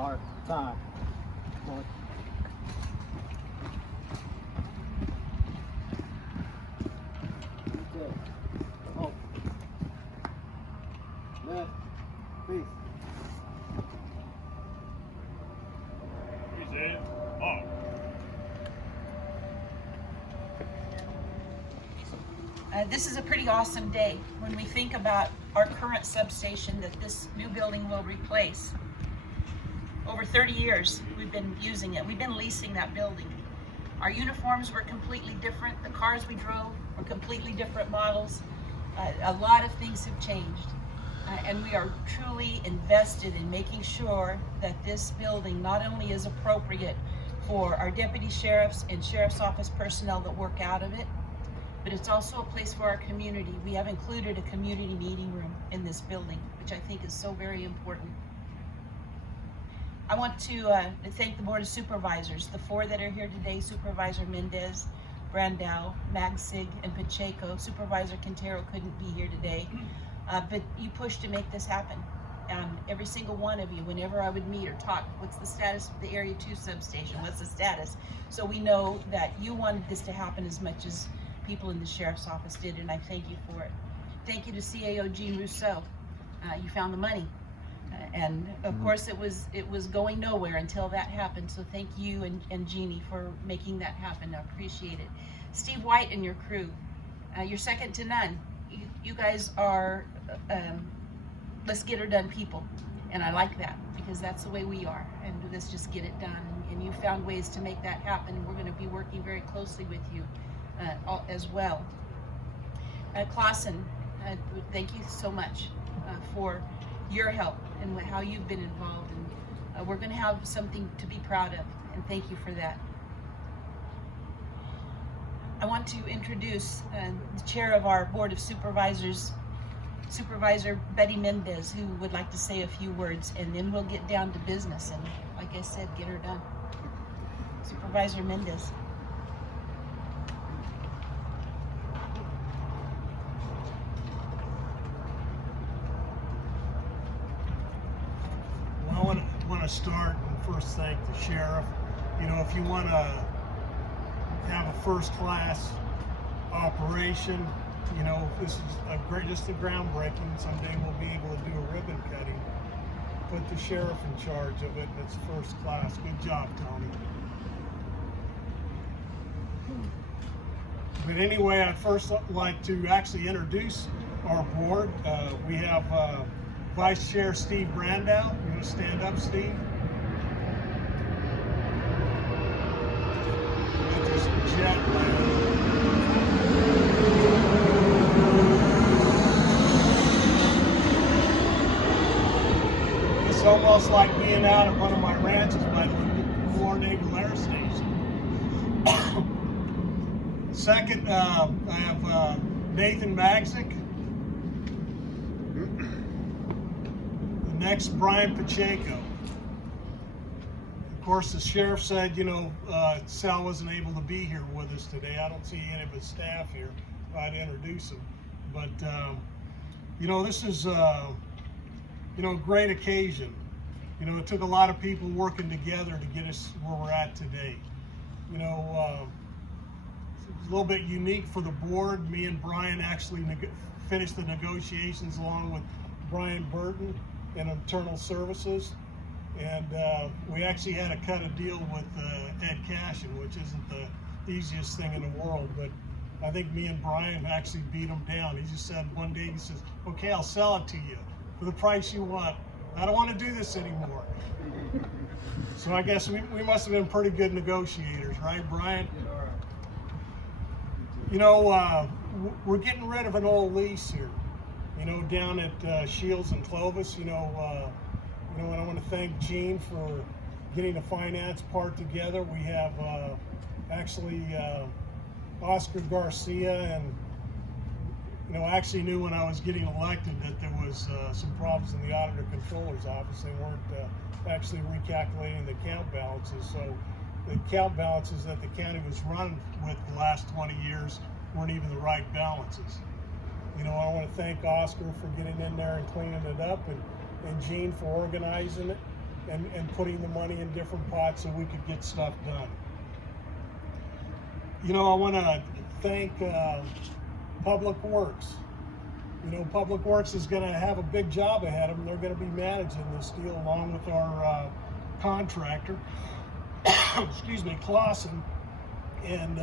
car side. North. Okay. Oh. Left. Peace. He said, oh. This is a pretty awesome day when we think about our current substation that this new building will replace. Over 30 years we've been using it. We've been leasing that building. Our uniforms were completely different. The cars we drove were completely different models. A lot of things have changed. And we are truly invested in making sure that this building not only is appropriate for our deputy sheriffs and sheriff's office personnel that work out of it, but it's also a place for our community. We have included a community meeting room in this building, which I think is so very important. I want to thank the Board of Supervisors, the four that are here today: Supervisor Mendez, Brandau, Magsig, and Pacheco. Supervisor Quintero couldn't be here today, but you pushed to make this happen. And every single one of you, whenever I would meet or talk, what's the status of the Area 2 substation? What's the status? So we know that you wanted this to happen as much as people in the sheriff's office did, and I thank you for it. Thank you to CAO Jean Rousseau. You found the money, and of course it was going nowhere until that happened. So thank you and Jeannie for making that happen. I appreciate it. Steve White and your crew, you're second to none. You guys are let's get her done people, and I like that because that's the way we are. And let's just get it done. And you found ways to make that happen. And we're going to be working very closely with you as well. Clausen, thank you so much for your help and how you've been involved, and we're going to have something to be proud of, and thank you for that. I want to introduce the chair of our Board of Supervisors, Supervisor Betty Mendez, who would like to say a few words, and then we'll get down to business and, like I said, get her done. Supervisor Mendez. I want to start and first thank the sheriff. You know, if you want to have a first-class operation, you know, this is just a groundbreaking. Someday we'll be able to do a ribbon cutting. Put the sheriff in charge of it. It's first class. Good job, Tony. But anyway, I'd first like to actually introduce our board. We have Vice Chair Steve Brandau. You want to stand up, Steve? Get this jet land. It's almost like being out at one of my ranches by the War Naval Air Station. Second, I have Nathan Magsick. Next, Brian Pacheco. Of course, the sheriff said, you know, Sal wasn't able to be here with us today. I don't see any of his staff here. I'd introduce him. But, you know, this is, you know, a great occasion. You know, it took a lot of people working together to get us where we're at today. You know, it's a little bit unique for the board. Me and Brian actually finished the negotiations along with Brian Burton in Internal Services, and we actually had to cut a deal with Ed Cashin, which isn't the easiest thing in the world, but I think me and Brian actually beat him down. He just said one day, he says, okay, I'll sell it to you for the price you want. I don't want to do this anymore. So I guess we must have been pretty good negotiators, right, Brian? You know, we're getting rid of an old lease here. You know, down at Shields and Clovis, you know, and I want to thank Gene for getting the finance part together. We have actually Oscar Garcia, and you know, I actually knew when I was getting elected that there was some problems in the auditor controller's office. They weren't actually recalculating the account balances. So the account balances that the county was run with the last 20 years weren't even the right balances. You know, I want to thank Oscar for getting in there and cleaning it up, and Gene for organizing it. and putting the money in different pots so we could get stuff done. You know, I want to thank Public Works. You know, Public Works is going to have a big job ahead of them. They're going to be managing this deal along with our contractor, excuse me, Clausen. And,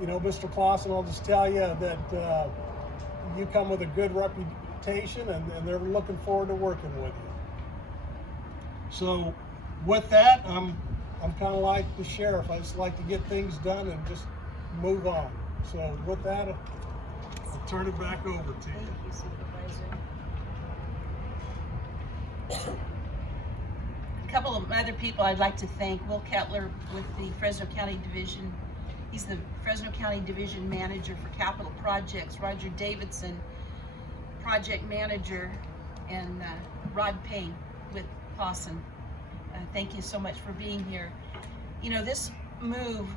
you know, Mr. Clausen, I'll just tell you that you come with a good reputation, and they're looking forward to working with you. So with that, I'm kind of like the sheriff. I just like to get things done and just move on. So with that, I'll turn it back over to you. Thank you, Supervisor. A couple of other people I'd like to thank. Will Kettler with the Fresno County Division. He's the Fresno County Division Manager for Capital Projects. Roger Davidson, Project Manager, and Rod Payne with Clausen. Thank you so much for being here. You know, this move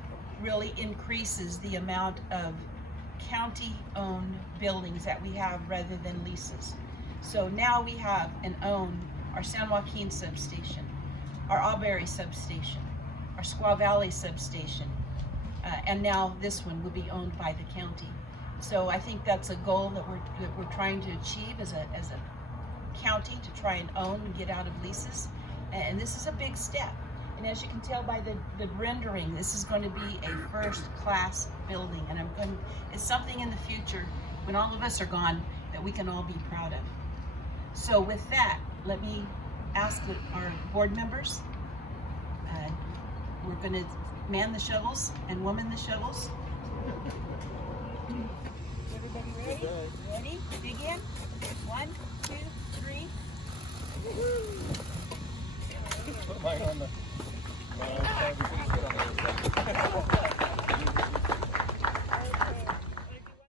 really increases the amount of county-owned buildings that we have rather than leases. So now we have and own our San Joaquin substation, our Auberry substation, our Squaw Valley substation, and now this one will be owned by the county. So I think that's a goal that we're trying to achieve as a county, to try and own and get out of leases. And this is a big step. And as you can tell by the rendering, this is going to be a first-class building. And it's something in the future, when all of us are gone, that we can all be proud of. So with that, let me ask our board members. We're going to man the shovels and woman the shovels. Everybody ready? Ready? Begin. 1, 2, 3. Put mine on the.